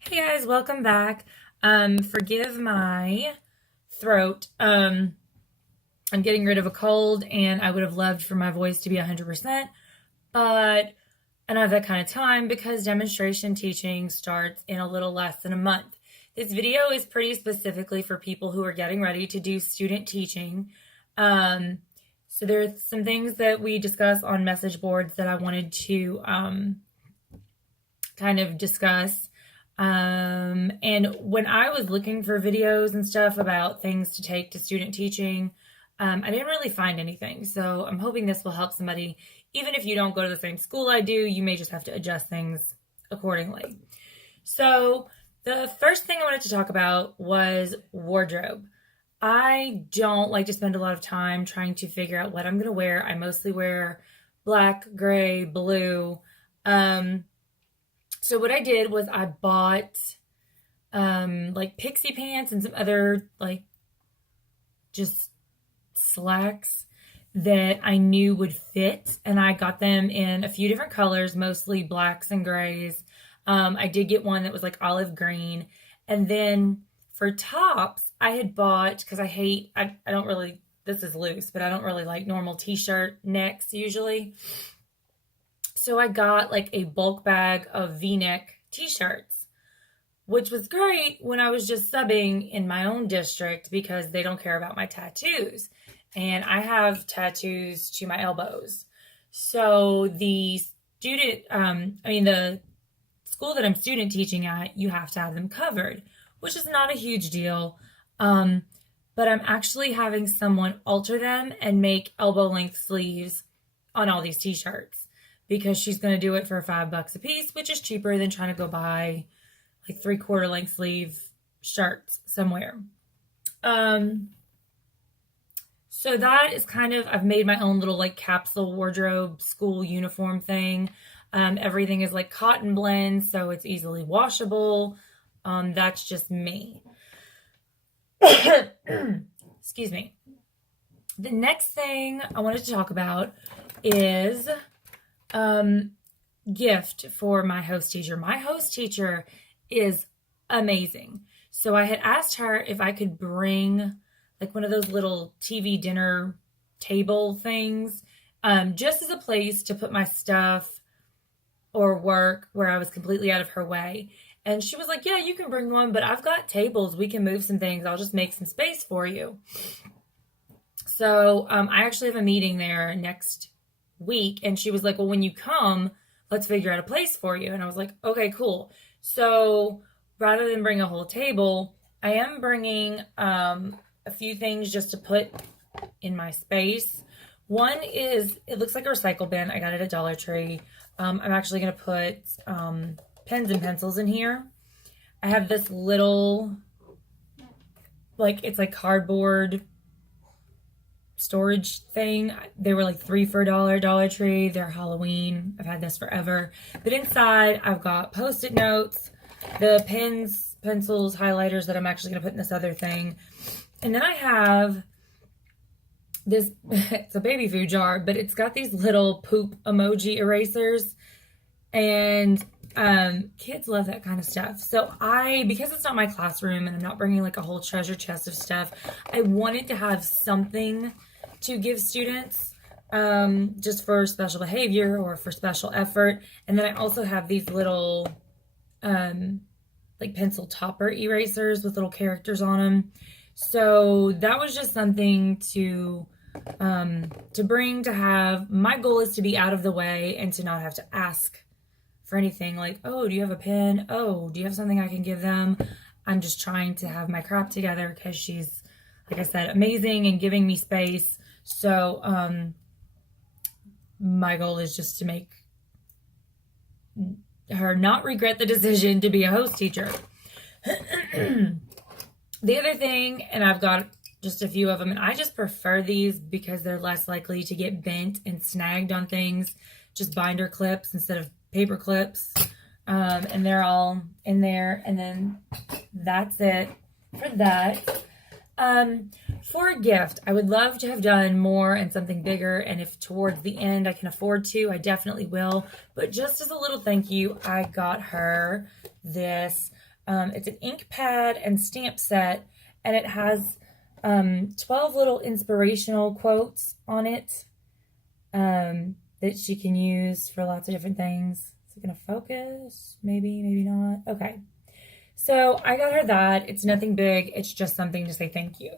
Hey guys, welcome back. Forgive my throat. I'm getting rid of a cold and I would have loved for my voice to be 100%, but I don't have that kind of time because demonstration teaching starts in a little less than a month. This video is pretty specifically for people who are getting ready to do student teaching. So there's some things that we discuss on message boards that I wanted to kind of discuss. And when I was looking for videos and stuff about things to take to student teaching, I didn't really find anything. So I'm hoping this will help somebody. Even if you don't go to the same school I do, you may just have to adjust things accordingly. So the first thing I wanted to talk about was wardrobe. I don't like to spend a lot of time trying to figure out what I'm going to wear. I mostly wear black, gray, blue. So what I did was I bought like pixie pants and some other like just slacks that I knew would fit, and I got them in a few different colors, mostly blacks and grays. I did get one that was like olive green, and then for tops I had bought, because I don't really, this is loose, but I don't really like normal t-shirt necks usually. So I got like a bulk bag of V-neck t-shirts, which was great when I was just subbing in my own district because they don't care about my tattoos. And I have tattoos to my elbows. So the the school that I'm student teaching at, you have to have them covered, which is not a huge deal. But I'm actually having someone alter them and make elbow length sleeves on all these t-shirts, because she's going to do it for $5 a piece, which is cheaper than trying to go buy like 3/4 length sleeve shirts somewhere. So that is kind of, I've made my own little like capsule wardrobe school uniform thing. Everything is like cotton blend, so it's easily washable. That's just me. Excuse me. The next thing I wanted to talk about is gift for my host teacher. My host teacher is amazing. So I had asked her if I could bring like one of those little TV dinner table things, just as a place to put my stuff or work where I was completely out of her way. And she was like, yeah, you can bring one, but I've got tables. We can move some things. I'll just make some space for you. So I actually have a meeting there next week, and she was like, well, when you come, let's figure out a place for you. And I was like, okay, cool. So rather than bring a whole table, I am bringing a few things just to put in my space. One is, it looks like a recycle bin. I got it at Dollar Tree. I'm actually going to put pens and pencils in here. I have this little, like, it's like cardboard storage thing. They were like 3 for $1, Dollar Tree. They're Halloween. I've had this forever. But inside I've got Post-it notes, the pens, pencils, highlighters that I'm actually going to put in this other thing. And then I have this, it's a baby food jar, but it's got these little poop emoji erasers, and kids love that kind of stuff. So because it's not my classroom and I'm not bringing like a whole treasure chest of stuff, I wanted to have something to give students, just for special behavior or for special effort. And then I also have these little like pencil topper erasers with little characters on them. So that was just something to bring, to have. My goal is to be out of the way and to not have to ask for anything like, oh, do you have a pen? Oh, do you have something I can give them? I'm just trying to have my crap together because she's, like I said, amazing and giving me space. So my goal is just to make her not regret the decision to be a host teacher. The other thing, and I've got just a few of them, and I just prefer these because they're less likely to get bent and snagged on things, just binder clips instead of paper clips. And they're all in there. And then that's it for that. For a gift, I would love to have done more and something bigger, and if towards the end I can afford to, I definitely will. But just as a little thank you, I got her this It's an ink pad and stamp set, and it has 12 little inspirational quotes on it that she can use for lots of different things. Is it going to focus? Maybe, maybe not. Okay. So I got her that. It's nothing big. It's just something to say thank you.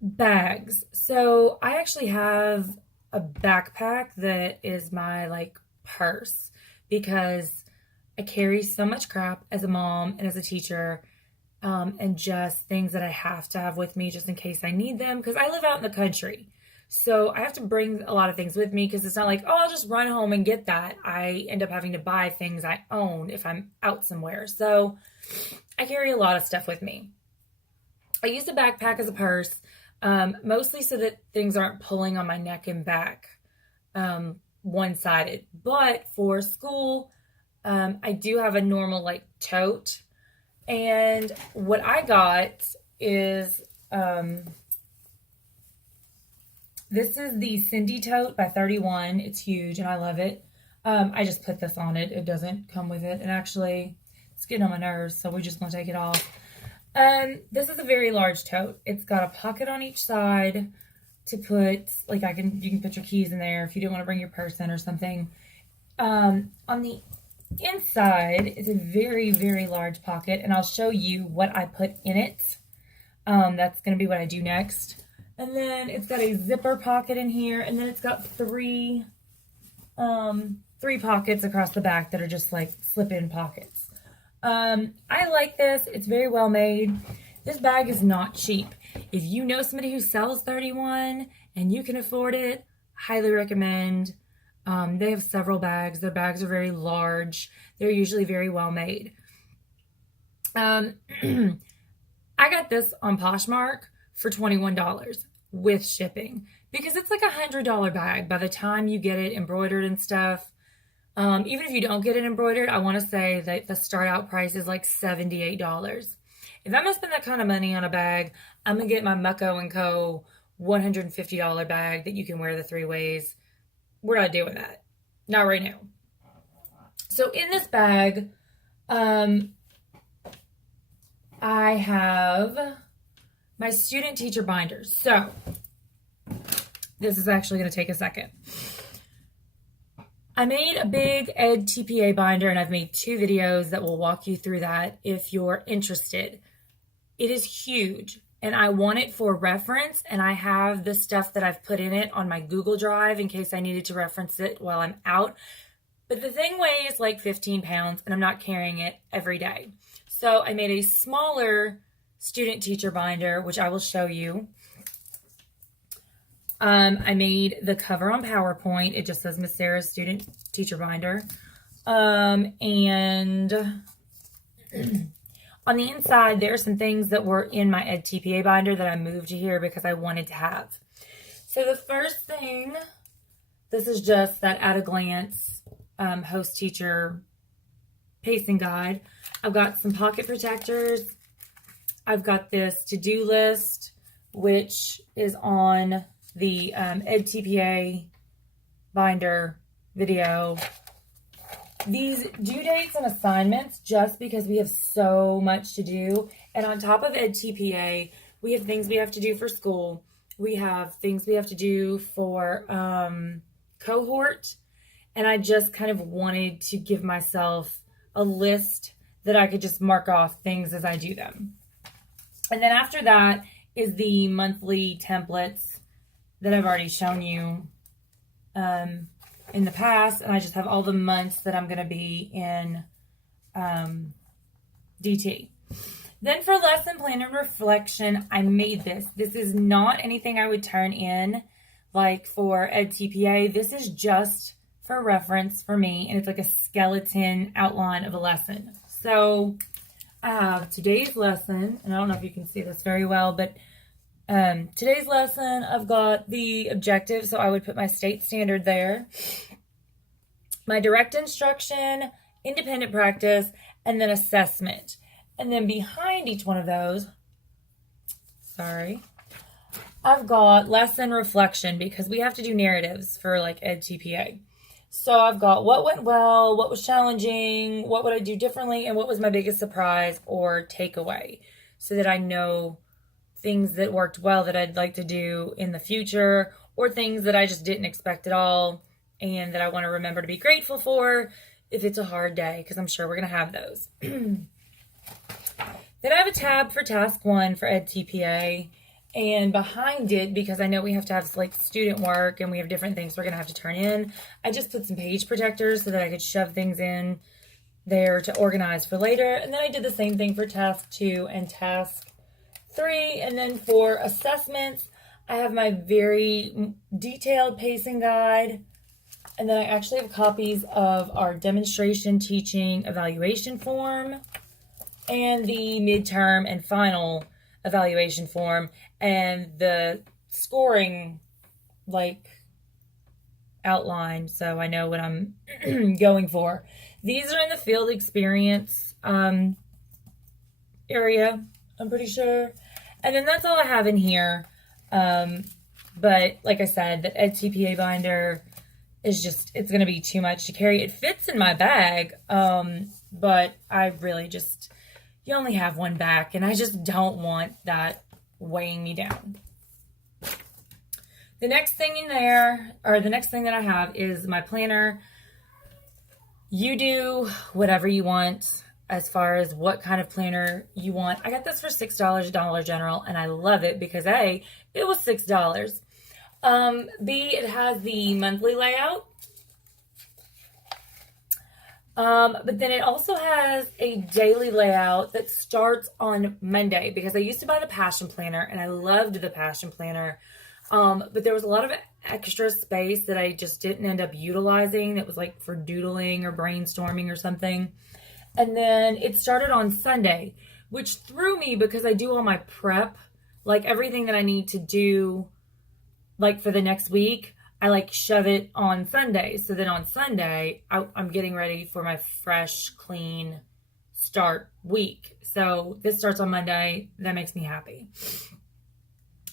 Bags. So I actually have a backpack that is my like purse because I carry so much crap as a mom and as a teacher, and just things that I have to have with me just in case I need them, because I live out in the country. So I have to bring a lot of things with me because it's not like, oh, I'll just run home and get that. I end up having to buy things I own if I'm out somewhere. So I carry a lot of stuff with me. I use the backpack as a purse, mostly so that things aren't pulling on my neck and back, one-sided. But for school, I do have a normal like tote. And what I got is, this is the Cindy tote by 31. It's huge and I love it. I just put this on it. It doesn't come with it. And actually, it's getting on my nerves, so we're just going to take it off. This is a very large tote. It's got a pocket on each side to put, like you can put your keys in there if you don't want to bring your purse in or something. On the inside is a very, very large pocket, and I'll show you what I put in it. That's going to be what I do next. And then it's got a zipper pocket in here, and then it's got three pockets across the back that are just like slip-in pockets. I like this. It's very well made. This bag is not cheap. If you know somebody who sells 31 and you can afford it, highly recommend. They have several bags. Their bags are very large. They're usually very well made. I got this on Poshmark for $21 with shipping because it's like $100 bag by the time you get it embroidered and stuff. Even if you don't get it embroidered, I want to say that the start out price is like $78. If I'm going to spend that kind of money on a bag, I'm going to get my Mucko & Co. $150 bag that you can wear the 3 ways. We're not doing that. Not right now. So in this bag, I have my student teacher binders. So this is actually going to take a second. I made a big Edtpa binder, and I've made 2 videos that will walk you through that if you're interested. It is huge, and I want it for reference, and I have the stuff that I've put in it on my Google Drive in case I needed to reference it while I'm out. But the thing weighs like 15 pounds, and I'm not carrying it every day. So I made a smaller student teacher binder, which I will show you. I made the cover on PowerPoint. It just says Miss Sarah's Student Teacher Binder. And on the inside, there are some things that were in my Edtpa binder that I moved to here because I wanted to have. So the first thing, this is just that at a glance host teacher pacing guide. I've got some pocket protectors. I've got this to-do list, which is on the Edtpa binder video. These due dates and assignments, just because we have so much to do. And on top of Edtpa, we have things we have to do for school. We have things we have to do for Cohort. And I just kind of wanted to give myself a list that I could just mark off things as I do them. And then after that is the monthly templates that I've already shown you in the past. And I just have all the months that I'm going to be in DT. Then for lesson plan and reflection, I made this. This is not anything I would turn in like for Edtpa. This is just for reference for me. And it's like a skeleton outline of a lesson. So I have today's lesson, and I don't know if you can see this very well, but today's lesson, I've got the objective, so I would put my state standard there. My direct instruction, independent practice, and then assessment. And then behind each one of those, I've got lesson reflection because we have to do narratives for like Edtpa. So I've got what went well, what was challenging, what would I do differently, and what was my biggest surprise or takeaway, so that I know things that worked well that I'd like to do in the future, or things that I just didn't expect at all and that I want to remember to be grateful for if it's a hard day, because I'm sure we're going to have those. Then I have a tab for task 1 for EdTPA, and behind it, because I know we have to have like student work and we have different things we're going to have to turn in, I just put some page protectors so that I could shove things in there to organize for later. And then I did the same thing for task 2 and task 3. And then for assessments, I have my very detailed pacing guide. And then I actually have copies of our demonstration teaching evaluation form and the midterm and final evaluation form and the scoring like outline, so I know what I'm going for. These are in the field experience area, I'm pretty sure. And then that's all I have in here. But like I said, the Edtpa Binder is just, it's going to be too much to carry. It fits in my bag, but I really just, you only have one back, and I just don't want that weighing me down. The next thing in there, or the next thing that I have, is my planner. You do whatever you want as far as what kind of planner you want. I got this for $6 at Dollar General, and I love it because A, it was $6. B, it has the monthly layout. But then it also has a daily layout that starts on Monday, because I used to buy the Passion Planner and I loved the Passion Planner. But there was a lot of extra space that I just didn't end up utilizing. That was like for doodling or brainstorming or something. And then it started on Sunday, which threw me because I do all my prep, like everything that I need to do, like for the next week. I like shove it on Sunday. So then on Sunday, I'm getting ready for my fresh, clean start week. So this starts on Monday. That makes me happy.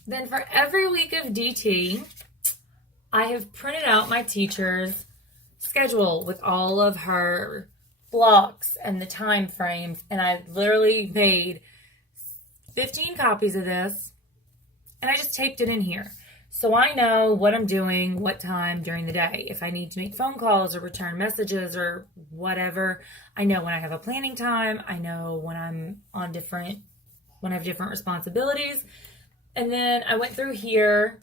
Then for every week of DT, I have printed out my teacher's schedule with all of her blocks and the time frames. And I literally made 15 copies of this, and I just taped it in here. So I know what I'm doing, what time during the day. If I need to make phone calls or return messages or whatever, I know when I have a planning time. I know when I'm on when I have different responsibilities. And then I went through here,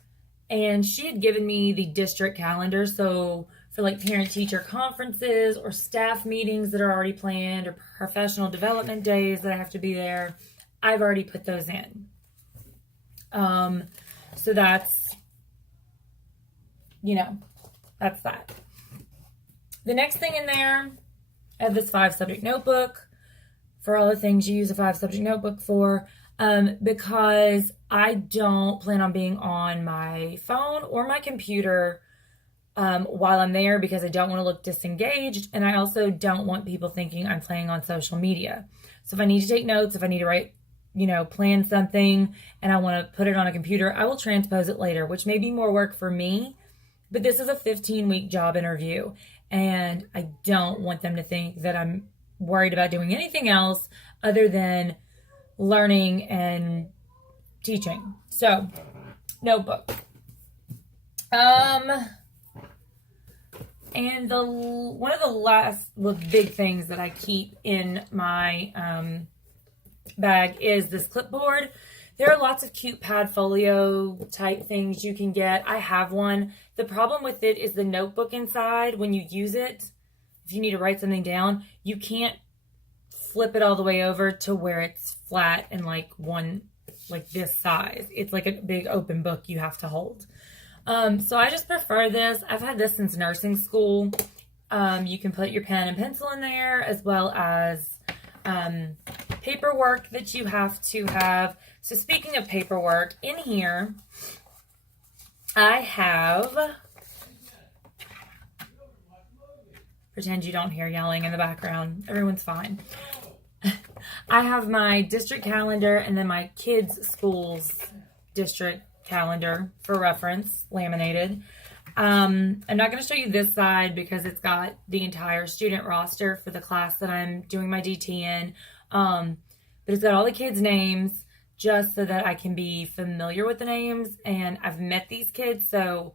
and she had given me the district calendar. So for like parent-teacher conferences or staff meetings that are already planned or professional development days that I have to be there, I've already put those in. So that's, that's that. The next thing in there, I have this 5-subject notebook for all the things you use a 5-subject notebook for, because I don't plan on being on my phone or my computer while I'm there, because I don't want to look disengaged, and I also don't want people thinking I'm playing on social media. So if I need to take notes, if I need to write, plan something, and I want to put it on a computer, I will transpose it later, which may be more work for me. But this is a 15-week job interview, and I don't want them to think that I'm worried about doing anything else other than learning and teaching. So, notebook. And one of the last big things that I keep in my bag is this clipboard. There are lots of cute Padfolio type things you can get. I have one. The problem with it is the notebook inside, when you use it, if you need to write something down, you can't flip it all the way over to where it's flat and like this size. It's like a big open book you have to hold. So I just prefer this. I've had this since nursing school. You can put your pen and pencil in there, as well as paperwork that you have to have. So speaking of paperwork, in here, I have, pretend you don't hear yelling in the background. Everyone's fine. I have my district calendar and then my kids' school's district calendar for reference, laminated. I'm not going to show you this side because it's got the entire student roster for the class that I'm doing my DT in. But it's got all the kids' names just so that I can be familiar with the names. And I've met these kids, so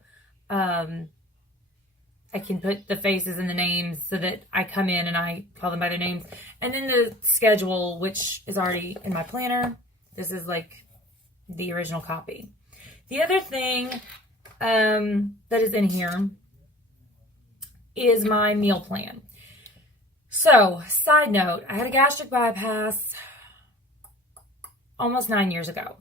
I can put the faces and the names so that I come in and I call them by their names. And then the schedule, which is already in my planner. This is like the original copy. The other thing that is in here is my meal plan. So, side note, I had a gastric bypass almost 9 years ago.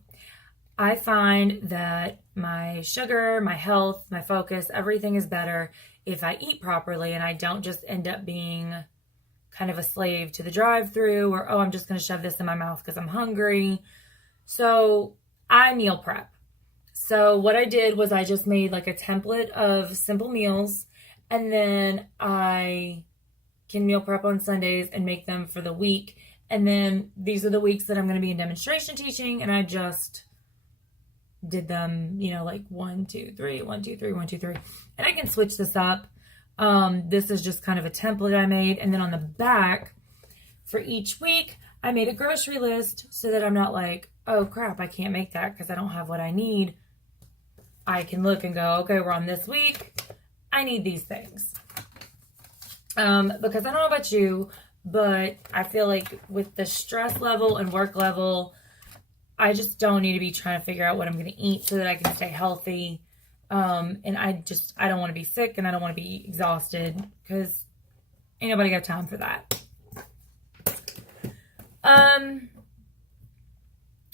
I find that my sugar, my health, my focus, everything is better if I eat properly and I don't just end up being kind of a slave to the drive-through or, oh, I'm just going to shove this in my mouth because I'm hungry. So I meal prep. So what I did was I just made like a template of simple meals, and then I can meal prep on Sundays and make them for the week. And then these are the weeks that I'm going to be in demonstration teaching, and I just did them, you know, like 1, 2, 3, 1, 2, 3, 1, 2, 3. And I can switch this up. This is just kind of a template I made. And then on the back for each week, I made a grocery list so that I'm not like, oh crap, I can't make that because I don't have what I need. I can look and go, okay, we're on this week. I need these things. Because I don't know about you, but I feel like with the stress level and work level, I just don't need to be trying to figure out what I'm going to eat so that I can stay healthy. And I don't want to be sick and I don't want to be exhausted because ain't nobody got time for that.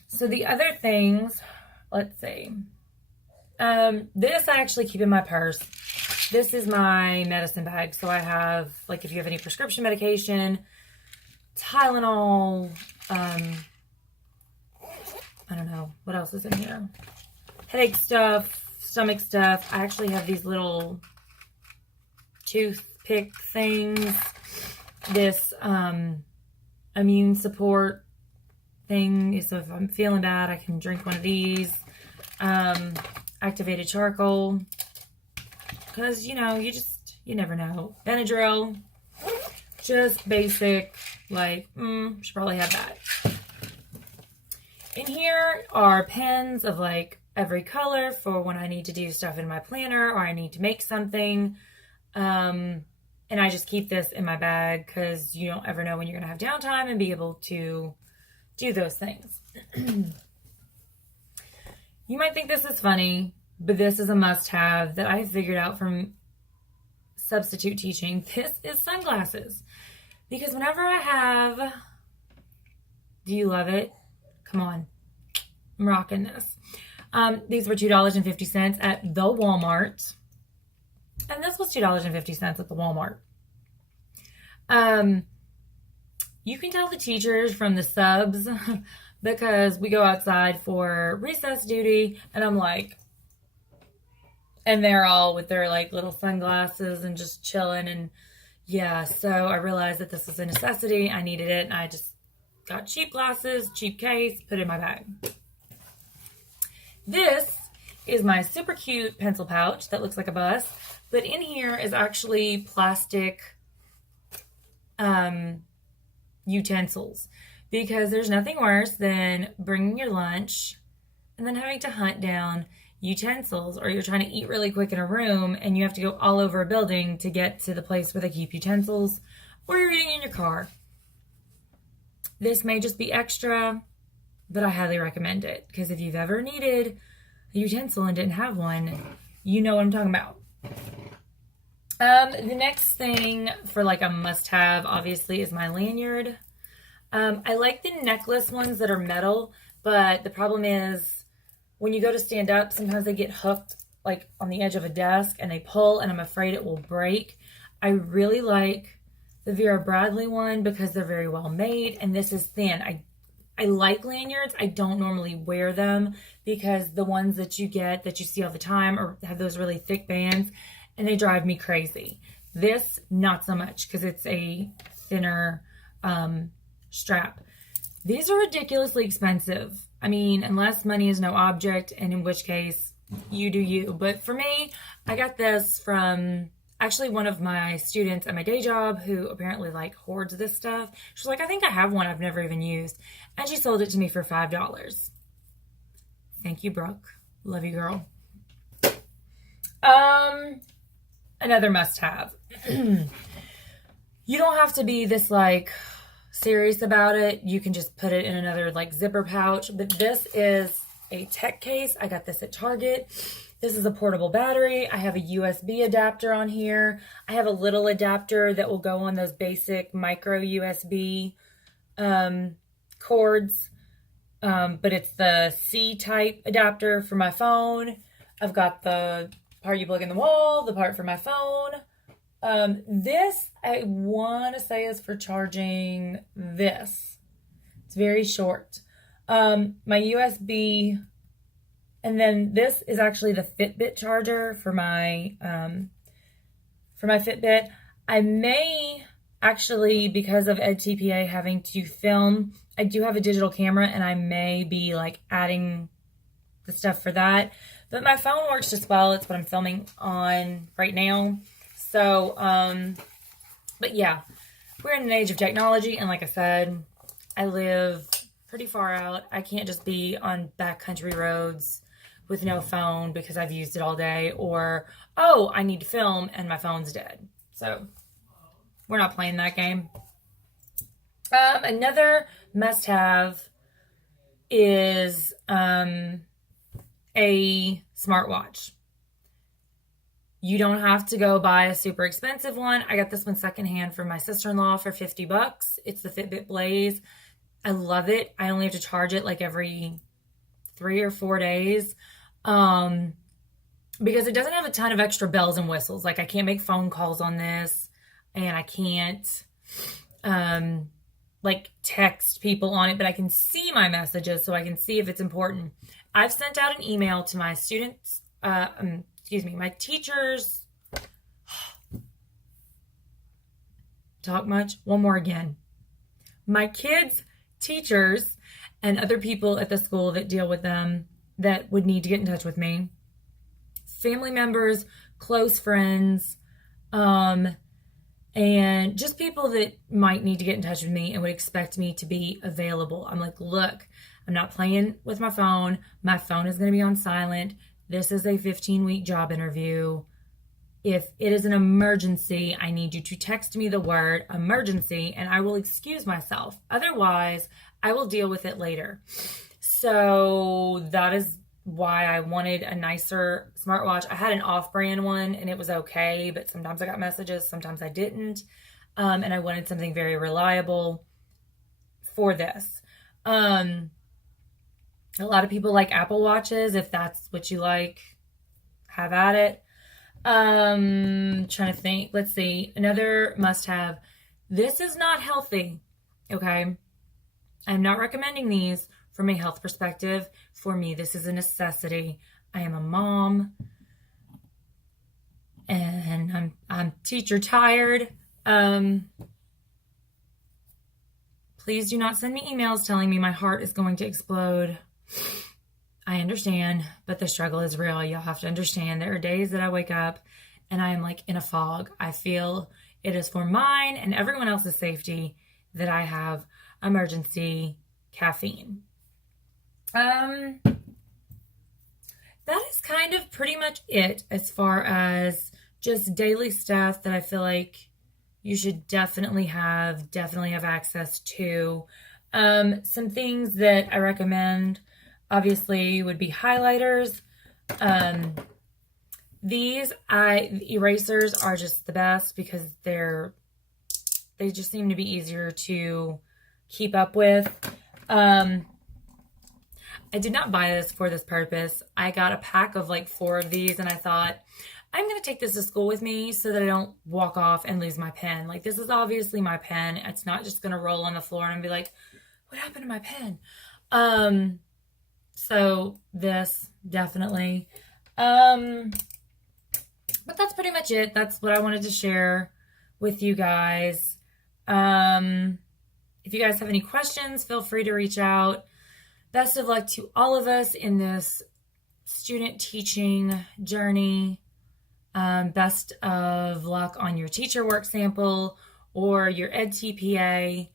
So the other things, let's see. This I actually keep in my purse. This is my medicine bag. So I have, like, if you have any prescription medication, Tylenol, I don't know, what else is in here? Headache stuff, stomach stuff. I actually have these little toothpick things. This immune support thing. So if I'm feeling bad, I can drink one of these. Activated charcoal. Because, you know, you never know. Benadryl. Just basic, like, should probably have that. In here are pens of like every color for when I need to do stuff in my planner or I need to make something. And I just keep this in my bag because you don't ever know when you're going to have downtime and be able to do those things. You might think this is funny, but this is a must-have that I figured out from substitute teaching. This is sunglasses. Because whenever I have... Do you love it? Come on. I'm rocking this. These were $2.50 at the Walmart. And this was $2.50 at the Walmart. You can tell the teachers from the subs because we go outside for recess duty and I'm like, and they're all with their like little sunglasses and just chilling. And yeah, so I realized that this was a necessity. I needed it. And I just got cheap glasses, cheap case, put it in my bag. This is my super cute pencil pouch that looks like a bus. But in here is actually plastic utensils. Because there's nothing worse than bringing your lunch and then having to hunt down utensils, or you're trying to eat really quick in a room and you have to go all over a building to get to the place where they keep utensils, or you're eating in your car. This may just be extra, but I highly recommend it because if you've ever needed a utensil and didn't have one, you know what I'm talking about. The next thing for like a must-have, obviously, is my lanyard. I like the necklace ones that are metal, but the problem is when you go to stand up, sometimes they get hooked like on the edge of a desk and they pull, and I'm afraid it will break. I really like the Vera Bradley one because they're very well made, and this is thin. I like lanyards. I don't normally wear them because the ones that you get that you see all the time or have those really thick bands, and they drive me crazy. This, not so much because it's a thinner strap. These are ridiculously expensive. I mean, unless money is no object, and in which case you do you. But for me, I got this from actually one of my students at my day job who apparently like hoards this stuff. She's like, I think I have one I've never even used. And she sold it to me for $5. Thank you, Brooke. Love you, girl. Another must-have. You don't have to be this like serious about it. You can just put it in another like zipper pouch. But this is a tech case. I got this at Target. This is a portable battery. I have a USB adapter on here. I have a little adapter that will go on those basic micro USB cords. But it's the C-type adapter for my phone. I've got the part you plug in the wall, the part for my phone. This, I want to say, is for charging this. It's very short. My USB, and then this is actually the Fitbit charger for my Fitbit. I may actually, because of Edtpa having to film, I do have a digital camera, and I may be like adding the stuff for that. But my phone works just well. It's what I'm filming on right now. So, but yeah, we're in an age of technology. And like I said, I live pretty far out. I can't just be on backcountry roads with no phone because I've used it all day, or, oh, I need to film and my phone's dead. So we're not playing that game. Another must-have is a smartwatch. You don't have to go buy a super expensive one. I got this one secondhand from my sister-in-law for $50. It's the Fitbit Blaze. I love it. I only have to charge it like every 3 or 4 days because it doesn't have a ton of extra bells and whistles. Like I can't make phone calls on this, and I can't like text people on it, but I can see my messages, so I can see if it's important. I've sent out an email to my students, my teachers. Talk much? One more again. My kids' teachers and other people at the school that deal with them that would need to get in touch with me. Family members, close friends, and just people that might need to get in touch with me and would expect me to be available. I'm like, look, I'm not playing with my phone. My phone is going to be on silent. This is a 15-week job interview. If it is an emergency, I need you to text me the word emergency, and I will excuse myself. Otherwise, I will deal with it later. So that is why I wanted a nicer smartwatch. I had an off-brand one, and it was okay, but sometimes I got messages, sometimes I didn't. And I wanted something very reliable for this. A lot of people like Apple Watches. If that's what you like, have at it. Trying to think. Let's see. Another must-have. This is not healthy, okay? I'm not recommending these from a health perspective. For me, this is a necessity. I am a mom, and I'm teacher tired. Please do not send me emails telling me my heart is going to explode. I understand, but the struggle is real. You'll have to understand there are days that I wake up and I am like in a fog. I feel it is for mine and everyone else's safety that I have emergency caffeine. That is kind of pretty much it as far as just daily stuff that I feel like you should definitely have access to. Some things that I recommend obviously would be highlighters. These erasers are just the best because they just seem to be easier to keep up with. I did not buy this for this purpose. I got a pack of like 4 of these, and I thought, I'm going to take this to school with me so that I don't walk off and lose my pen. Like, this is obviously my pen. It's not just going to roll on the floor and be like, what happened to my pen? So this definitely. But that's pretty much it. That's what I wanted to share with you guys. If you guys have any questions, feel free to reach out. Best of luck to all of us in this student teaching journey. Best of luck on your teacher work sample or your EdTPA.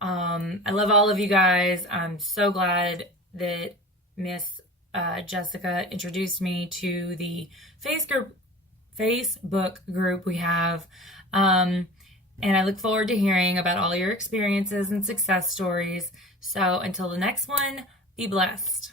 I love all of you guys. I'm so glad that Miss Jessica introduced me to the Facebook group we have. And I look forward to hearing about all your experiences and success stories. So until the next one, be blessed.